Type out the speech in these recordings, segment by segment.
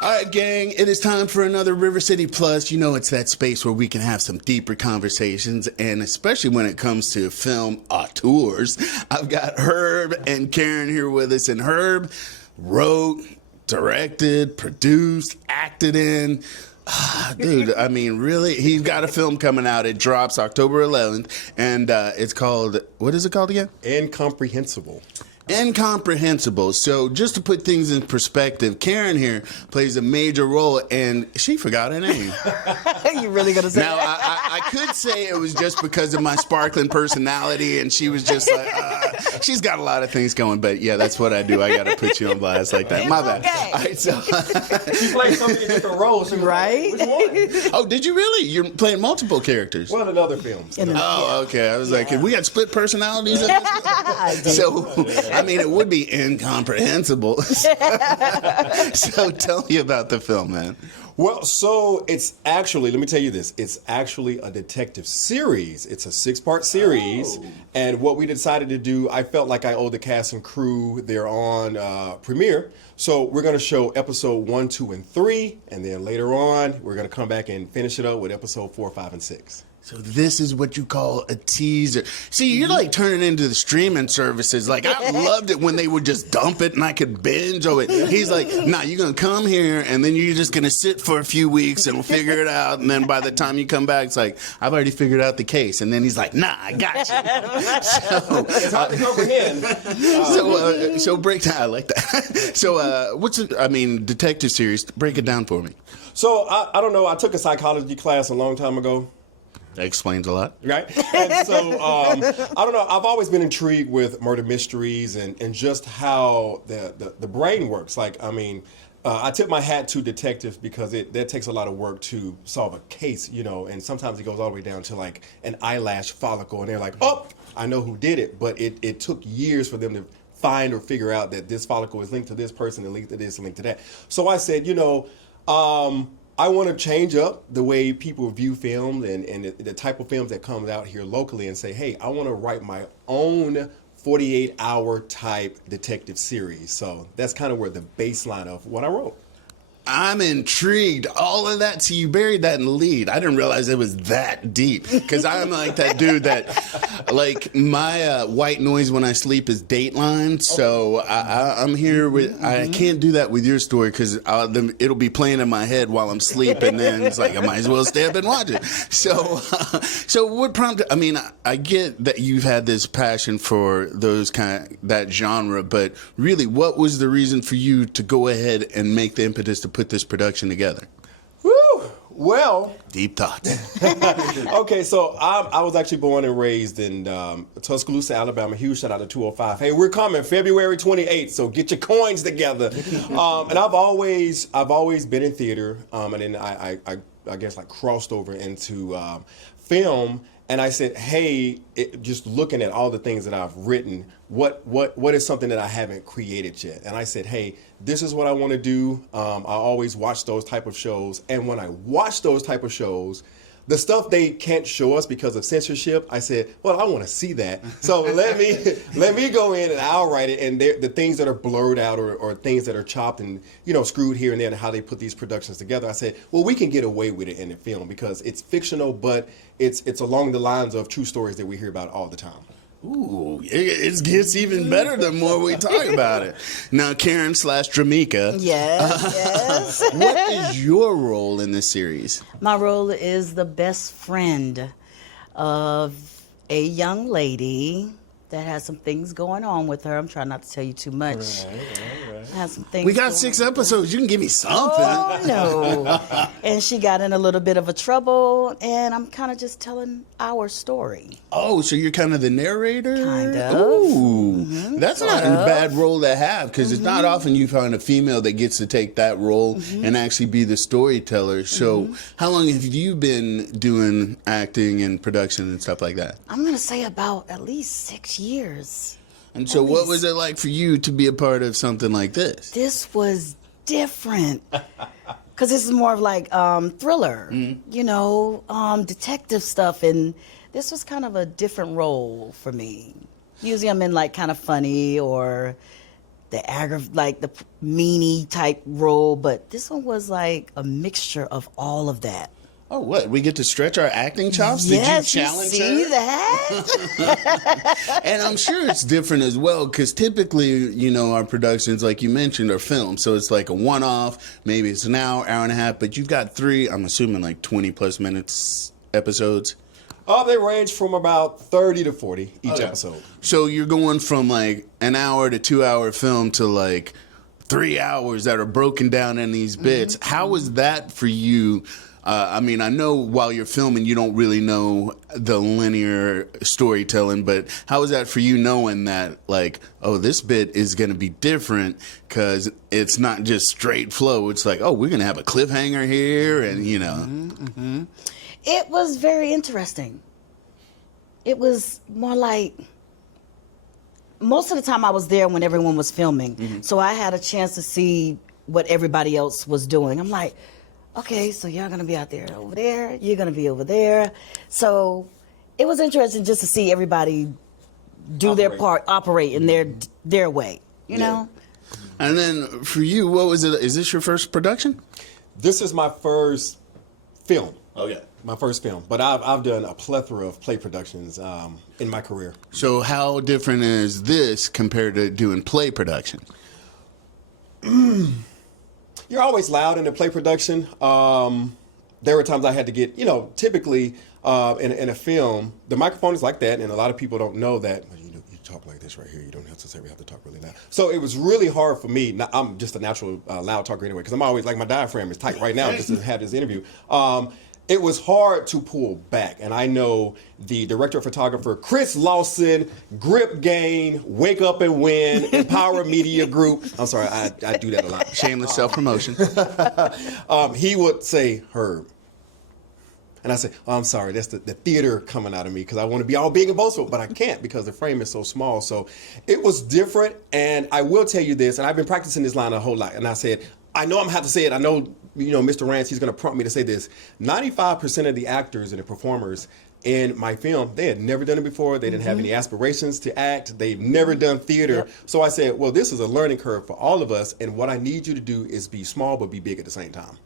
All right, gang, it is time for another River City Plus. You know, it's that space where we can have some deeper conversations, and especially when it comes to film auteurs. I've got Herb and Karen here with us, and Herb wrote, directed, produced, acted in. Dude, I mean, really, he's got a film coming out. It drops October 11th, and it's called, what is it called again? Incomprehensible. Incomprehensible. So just to put things in perspective, Karen here plays a major role, and she forgot her name. You really gonna say now, that? I could say it was just because of my sparkling personality, and she was just like, she's got a lot of things going, but yeah, that's what I do. I got to put you on blast like that. It's My bad. okay. All right, so She plays so many different roles. Right? Which one? oh, did you really? You're playing multiple characters. Well, in other films. Oh, okay. I was like, we got split personalities. So, I mean, it would be incomprehensible. So, tell me about the film, man. Well, so it's actually, let me tell you this, it's actually a detective series. It's a 6-part series. And what we decided to do, I felt like I owed the cast and crew. They're on Premeire. So we're going to show episode 1, 2, and 3. And then later on, we're going to come back and finish it up with episode 4, 5, and 6. So this is what you call a teaser. See, you're like turning into the streaming services. Like, I loved it when they would just dump it and I could binge on it. He's like, nah, you're going to come here and then you're just going to sit for a few weeks and we'll figure it out. And then by the time you come back, it's like, I've already figured out the case. And then he's like, nah, I got you. So, It's hard to comprehend. so break down. I like that. So what's it, I mean, detective series, break it down for me. So I don't know, I took a psychology class a long time ago. That explains a lot. Right? And so, I don't know, I've always been intrigued with murder mysteries and just how the brain works. Like, I mean, I tip my hat to detectives because that takes a lot of work to solve a case, you know, and sometimes it goes all the way down to like an eyelash follicle and they're like, oh, I know who did it. But it took years for them to find or figure out that this follicle is linked to this person and linked to this and linked to that. So I said, you know, I want to change up the way people view films and the type of films that comes out here locally and say, hey, I want to write my own 48-hour type detective series. So that's kind of where the baseline of what I wrote. I'm intrigued. All of that. See, you buried that in the lead. I didn't realize it was that deep. Because I'm like that dude that, like, my white noise when I sleep is Dateline. So I'm here with, I can't do that with your story because it'll be playing in my head while I'm asleep. And then it's like, I might as well stay up and watch it. So what prompted, I mean, I get that you've had this passion for that genre. But really, what was the reason for you to go ahead and make the impetus to put this production together? Woo! Well, deep thoughts. Okay, so I was actually born and raised in Tuscaloosa, Alabama. Huge shout out to 205. Hey, we're coming February 28th, so get your coins together. And I've always been in theater, and then I guess like crossed over into film. And I said, hey, just looking at all the things that I've written, what is something that I haven't created yet? And I said, hey, this is what I want to do. I always watch those type of shows. And when I watch those type of shows, the stuff they can't show us because of censorship, I said, well, I want to see that. So let me go in and I'll write it. And the things that are blurred out or things that are chopped and, you know, screwed here and there and how they put these productions together, I said, well, we can get away with it in the film because it's fictional, but it's along the lines of true stories that we hear about all the time. Ooh, it gets even better the more we talk about it. Now, Karen / Dramika. Yes. What is your role in this series? My role is the best friend of a young lady that has some things going on with her. I'm trying not to tell you too much. Right. I have some things. We got 6 episodes. You can give me something. Oh, no. And she got in a little bit of a trouble, and I'm kind of just telling our story. Oh, so you're kind of the narrator? Kind of. Ooh. That's not a bad role to have, because it's not often you find a female that gets to take that role and actually be the storyteller. So how long have you been doing acting and production and stuff like that? I'm going to say about at least 6 years. And so what was it like for you to be a part of something like this? This was different. Because this is more of like thriller, you know, detective stuff. And this was kind of a different role for me. Usually I'm in like kind of funny or like the meanie type role, but this one was like a mixture of all of that. Oh, what? We get to stretch our acting chops? Yes, Did you challenge see her? that? And I'm sure it's different as well, because typically, you know, our productions, like you mentioned, are filmed. So it's like a one-off. Maybe it's an hour, hour and a half. But you've got 3, I'm assuming, like 20-plus minutes episodes. They range from about 30 to 40 each Okay. episode. So you're going from like an hour to 2-hour film to like 3 hours that are broken down in these bits. How was that for you? I mean, I know while you're filming, you don't really know the linear storytelling, but how is that for you knowing that, like, oh, this bit is going to be different because it's not just straight flow. It's like, oh, we're going to have a cliffhanger here and, you know. It was very interesting. It was more like, most of the time I was there when everyone was filming. So I had a chance to see what everybody else was doing. I'm like, okay, so y'all gonna be out there over there, you're gonna be over there. So it was interesting just to see everybody do their part, operate in their way, you know? And then for you, what was it? Is this your first production? This is my first film. Okay. My first film. But I've done a plethora of play productions in my career. So how different is this compared to doing play production? You're always loud in a play production. There were times I had to get, you know, typically in a film, the microphone is like that, and a lot of people don't know that. You talk like this right here. You don't necessarily have to talk really loud. So it was really hard for me. I'm just a natural loud talker anyway, because I'm always like, my diaphragm is tight right now just to have this interview. It was hard to pull back, and I know the director of photographer, Chris Lawson, Grip Gain, Wake Up and Win, Empower Media Group. I'm sorry, I do that a lot. Shameless self-promotion. He would say, Herb. And I say, oh, I'm sorry, that's the theater coming out of me, because I want to be all big and boastful, but I can't because the frame is so small. So it was different, and I will tell you this, and I've been practicing this line a whole lot, and I said, I know I'm going to have to say it. I know, you know, Mr. Rance, he's going to prompt me to say this. 95% of the actors and the performers in my film, they had never done it before. They didn't have any aspirations to act. They've never done theater. Yep. So I said, well, this is a learning curve for all of us, and what I need you to do is be small but be big at the same time.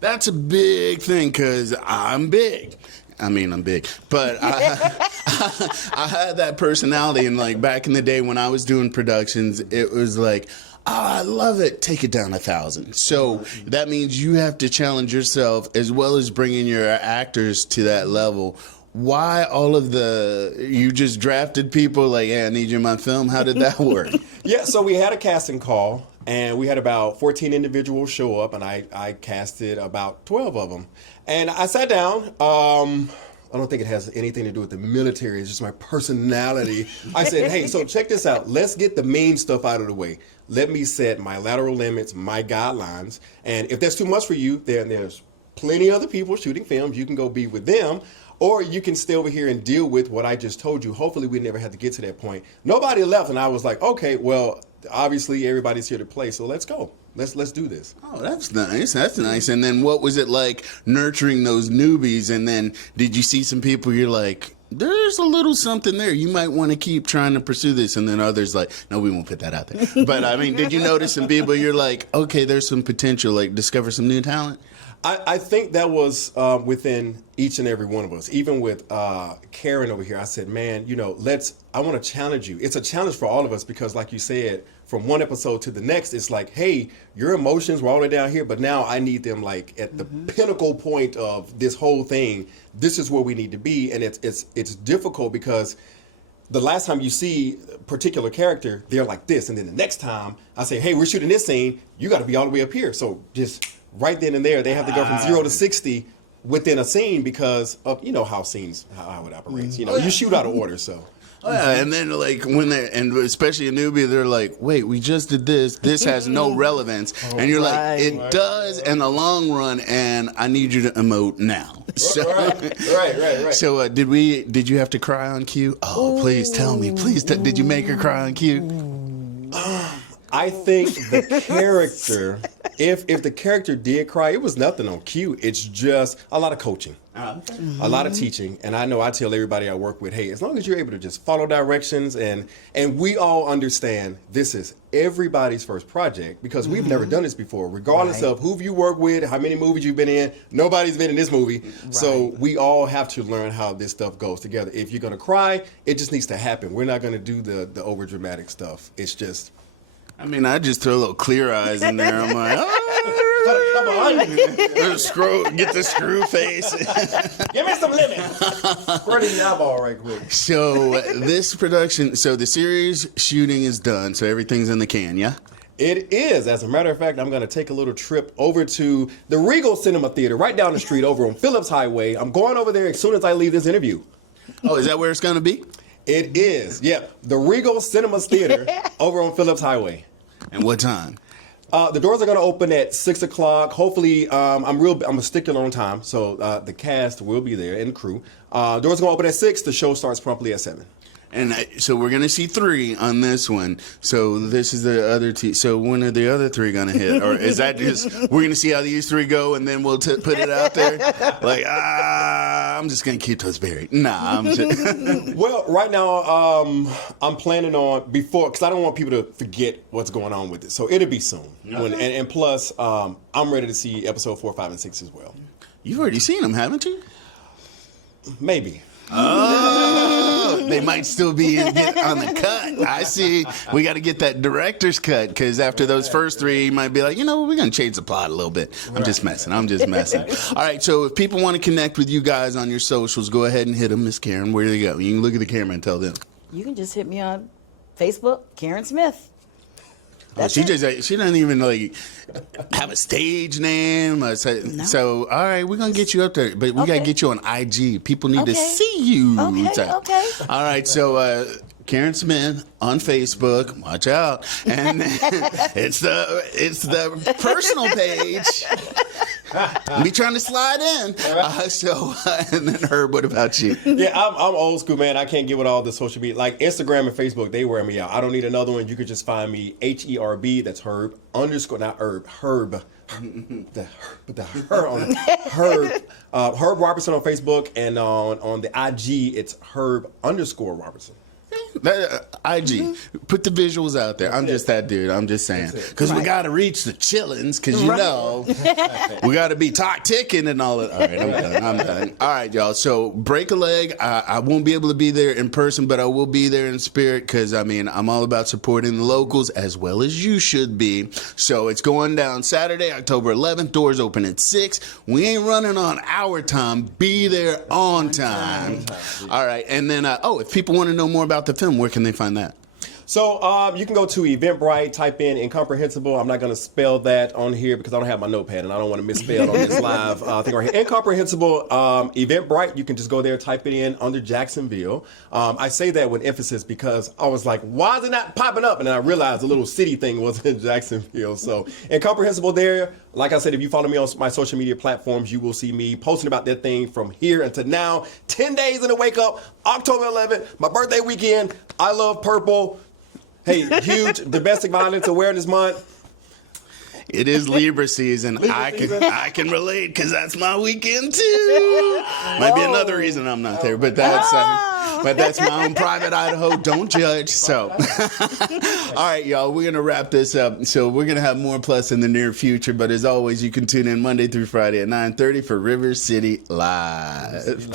That's a big thing because I'm big. I mean, I'm big, but I had that personality. And like back in the day when I was doing productions, it was like, oh, I love it. Take it down 1,000. So that means you have to challenge yourself as well as bringing your actors to that level. Why all of you just drafted people like, hey, I need you in my film? How did that work? Yeah, so we had a casting call, and we had about 14 individuals show up, and I casted about 12 of them. And I sat down. I don't think it has anything to do with the military. It's just my personality. I said, hey, so check this out. Let's get the main stuff out of the way. Let me set my lateral limits, my guidelines. And if that's too much for you, then there's plenty of other people shooting films. You can go be with them. Or you can stay over here and deal with what I just told you. Hopefully we never had to get to that point. Nobody left, and I was like, okay, well, obviously everybody's here to play, so let's go. Let's do this. Oh, that's nice. That's nice. And then what was it like nurturing those newbies? And then did you see some people you're like, there's a little something there. You might want to keep trying to pursue this. And then others like, no, we won't put that out there. But I mean, did you notice some people you're like, okay, there's some potential, like discover some new talent? I think that was within each and every one of us. Even with Karen over here, I said, man, you know, I want to challenge you. It's a challenge for all of us because, like you said, from one episode to the next, it's like, hey, your emotions were all the way down here, but now I need them like at the pinnacle point of this whole thing. This is where we need to be, and it's difficult because the last time you see a particular character, they're like this, and then the next time I say, hey, we're shooting this scene, you got to be all the way up here. So just right then and there, they have to go from 0 to 60 within a scene because of, you know, how it operates. You know, you shoot out of order, so. Oh, yeah, and then like and especially a newbie, they're like, wait, we just did this. This has no relevance. And you're like, it does in the long run, and I need you to emote now. So, Right. So did you have to cry on cue? Oh, please tell me. Please, did you make her cry on cue? I think the character, if the character did cry, it was nothing on cue. It's just a lot of coaching. A lot of teaching, and I know I tell everybody I work with, hey, as long as you're able to just follow directions, and we all understand this is everybody's first project because we've never done this before, regardless of who you work with, how many movies you've been in. Nobody's been in this movie, so we all have to learn how this stuff goes together. If you're gonna cry, it just needs to happen. We're not gonna do the over dramatic stuff. It's just. I mean, I just throw a little Clear Eyes in there. I'm like, Come on. get the screw face. Give me some lemon. Squirt in the eyeball right quick. So this production, so the series shooting is done. So everything's in the can, yeah? It is. As a matter of fact, I'm going to take a little trip over to the Regal Cinema Theater right down the street over on Phillips Highway. I'm going over there as soon as I leave this interview. Oh, is that where it's going to be? It is. Yep. The Regal Cinemas Theater over on Phillips Highway. And what time? The doors are going to open at 6 o'clock. Hopefully, I'm a stickler on time, so the cast will be there and the crew. Doors are going to open at 6. The show starts promptly at 7. And so we're going to see 3 on this one. So this is the other two. So when are the other 3 going to hit? Or is that just, we're going to see how these 3 go and then we'll put it out there? Like, I'm just going to keep those buried. Nah, I'm just. Well, right now, I'm planning on because I don't want people to forget what's going on with it. So it'll be soon. And plus, I'm ready to see episode 4, 5, and 6 as well. You've already seen them, haven't you? Maybe. Oh, they might still be on the cut. I see. We got to get that director's cut because after those first 3, you might be like, we're going to change the plot a little bit. I'm just messing. All right. So if people want to connect with you guys on your socials, go ahead and hit them, Miss Karen. Where do they go? You can look at the camera and tell them. You can just hit me on Facebook, Karen Smith. She doesn't even have a stage name. No. So all right, we're gonna get you up there, but we gotta get you on IG. People need to see you. Okay. All right, so Karen Smith on Facebook. Watch out, and it's the personal page. Me trying to slide in. And then Herb, what about you? Yeah, I'm old school, man. I can't get with all the social media. Like Instagram and Facebook, they wear me out. I don't need another one. You could just find me HERB. That's Herb _ not Herb. Herb. Herb Robertson on Facebook, and on the IG it's Herb _Robertson. IG. Put the visuals out there. I'm just that dude. I'm just saying. Because we got to reach the chillins, because we got to be talk ticking and all that. All right, I'm done. All right, y'all. So break a leg. I won't be able to be there in person, but I will be there in spirit because, I'm all about supporting the locals as well as you should be. So it's going down Saturday, October 11th. Doors open at 6. We ain't running on our time. Be there on time. All right. And then, if people want to know more about the film, where can they find that? So you can go to Eventbrite, type in Incomprehensible. I'm not going to spell that on here because I don't have my notepad and I don't want to misspell on this live thing right here. Incomprehensible, Eventbrite. You can just go there, type it in under Jacksonville. I say that with emphasis because I was like, why is it not popping up? And then I realized the little city thing was in Jacksonville. So Incomprehensible there. Like I said, if you follow me on my social media platforms, you will see me posting about that thing from here until now. 10 days in the wake up, October 11th, my birthday weekend. I love purple. Hey, huge domestic violence awareness month. It is Libra season. I can relate because that's my weekend too. Might be another reason I'm not there, but that's my own private Idaho. Don't judge. So, all right, y'all, we're gonna wrap this up. So we're gonna have more plus in the near future. But as always, you can tune in Monday through Friday at 9:30 for River City Live.